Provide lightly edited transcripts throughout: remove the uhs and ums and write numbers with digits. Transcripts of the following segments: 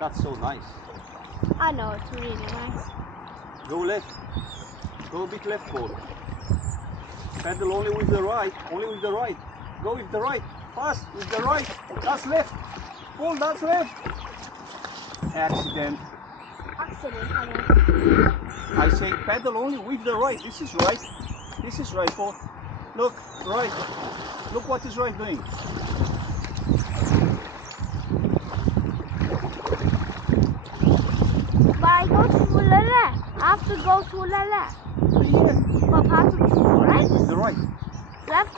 That's so nice. I know, it's really nice. Go left. Go a bit left, Paul. Pedal only with the right. Only with the right. Go with the right. Fast with the right. That's left. Paul, that's left. Accident. Accident, I know. I say pedal only with the right. This is right. This is right, Paul. Look, right. Look what is right doing. But I go to the left. I have to go to the left. Yeah. But part of the right? With the right. Left,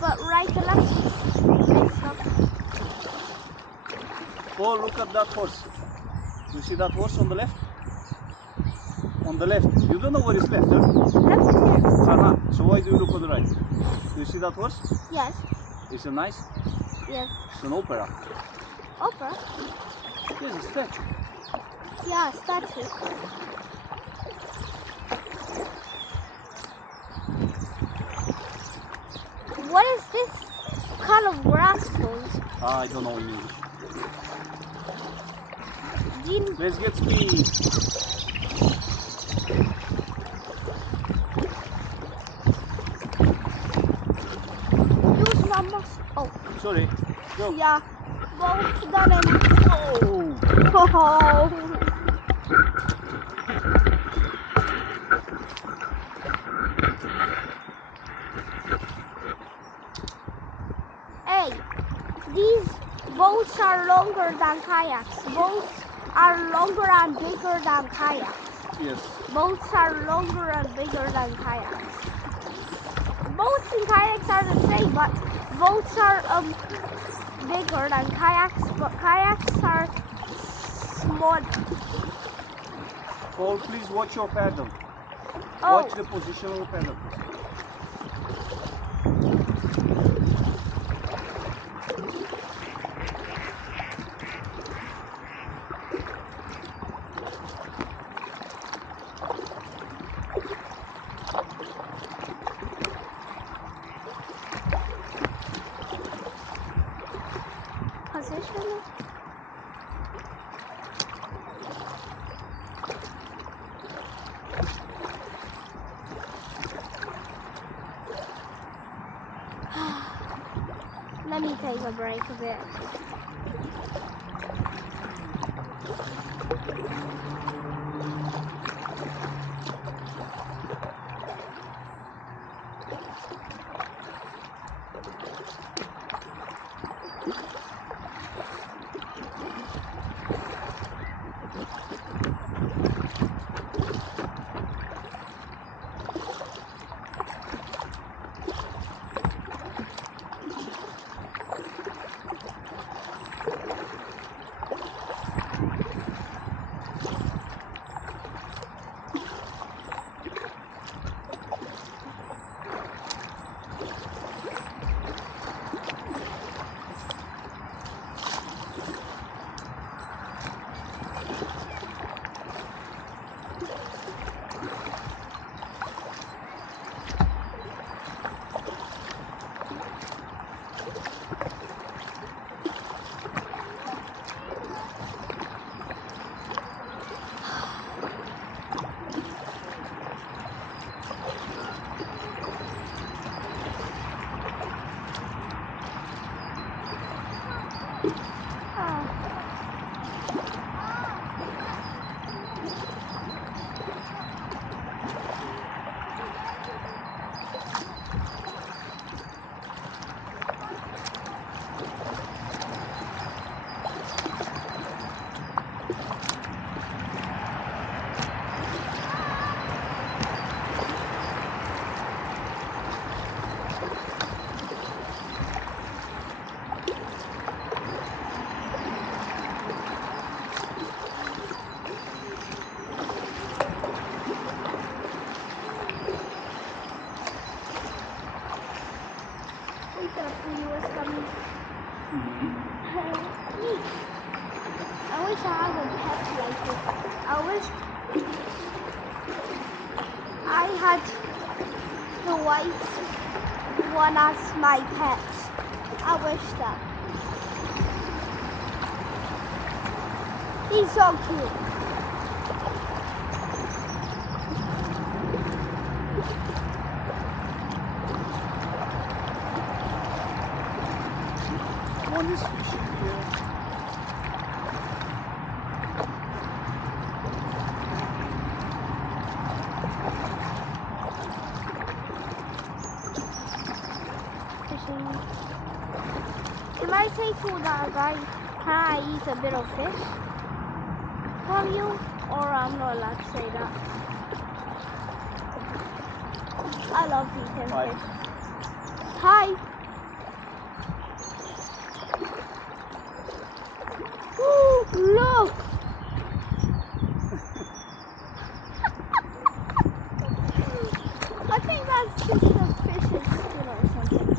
but right to left. Right, so. Paul, look at that horse. You see that horse on the left? On the left. You don't know where is left, huh? Left is here. So why do you look on the right? Do you see that horse? Yes. Is it nice? Yes. It's an opera. Opera? Yes, a statue. Yeah, statue. What is this kind of grass called? I don't know in English. Jean. Let's get speed. Use my muscle. Oh. Sorry. Go. Yeah. Both done him. Oh. Oh. Hey, these boats are longer than kayaks. Boats are longer and bigger than kayaks. Yes. Boats are longer and bigger than kayaks. Boats and kayaks are the same, but boats are bigger than kayaks, but kayaks are smaller. Paul, please watch your pedal. Oh. Watch the position of the pedal. Position. Let me take a break a bit. I wish I had a pet like this. I wish I had the white one as my pet. I wish that. He's so cute. One is fishing here. Fishing. Can I say to that guy, can I eat a bit of fish from you? Or I'm not allowed to say that. I love eating Hi. fish. Hi. Ooh, look. I think that's just a fish's skin or something.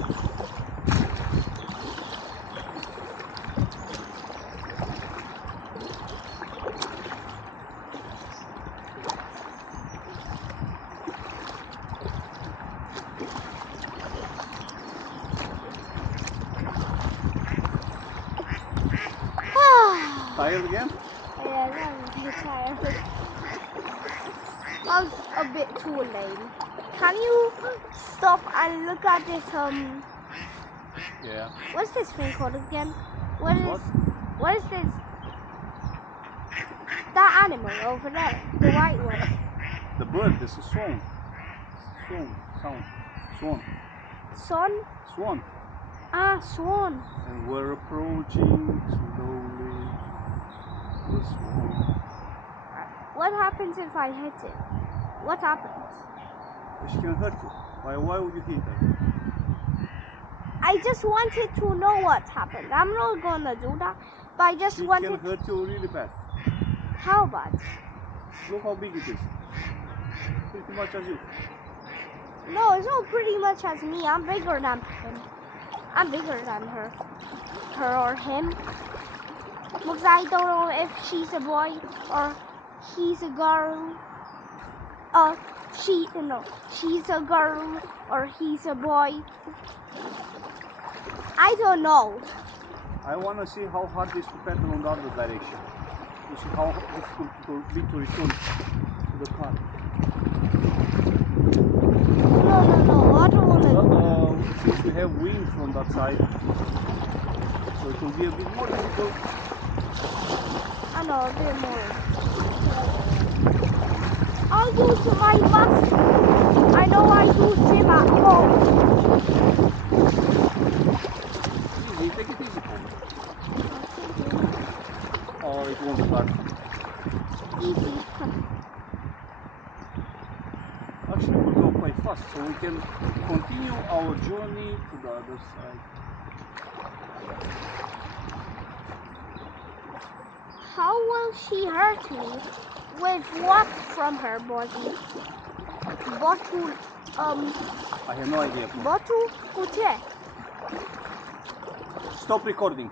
Tired again? Yeah, I'm a bit tired. That was a bit too lame. Can you stop and look at this, Yeah. what's this thing called again? What? What is this? That animal over there, the white one. The bird, this is swan. Sound. Swan? Swan. Ah, swan. And we're approaching slowly the swan. What happens if I hit it? What happens? She can hurt you. Why would you hit her? I just wanted to know what happened. I'm not gonna do that, but I just She wanted. can hurt you really bad. How bad? Look how big it is. Pretty much as you. No, it's not pretty much as me. I'm bigger than him. I'm bigger than her. Her or him. Because I don't know if she's a boy or he's a girl. She's a girl or he's a boy. I don't know. I want to see how hard it is to pedal on the other direction. To see how difficult it will be to return to the car. No. I don't want to do that. Since we have wind from that side, so it will be a bit more difficult. I know, a bit more. I'll use my mask. I know I do gym at home. Easy, take it easy. Oh, it won't start. Easy. Actually, we'll go quite fast, so we can continue our journey to the other side. How will she hurt me? With what from her body? Bottle, I have no idea. bottle, kuche. Stop recording.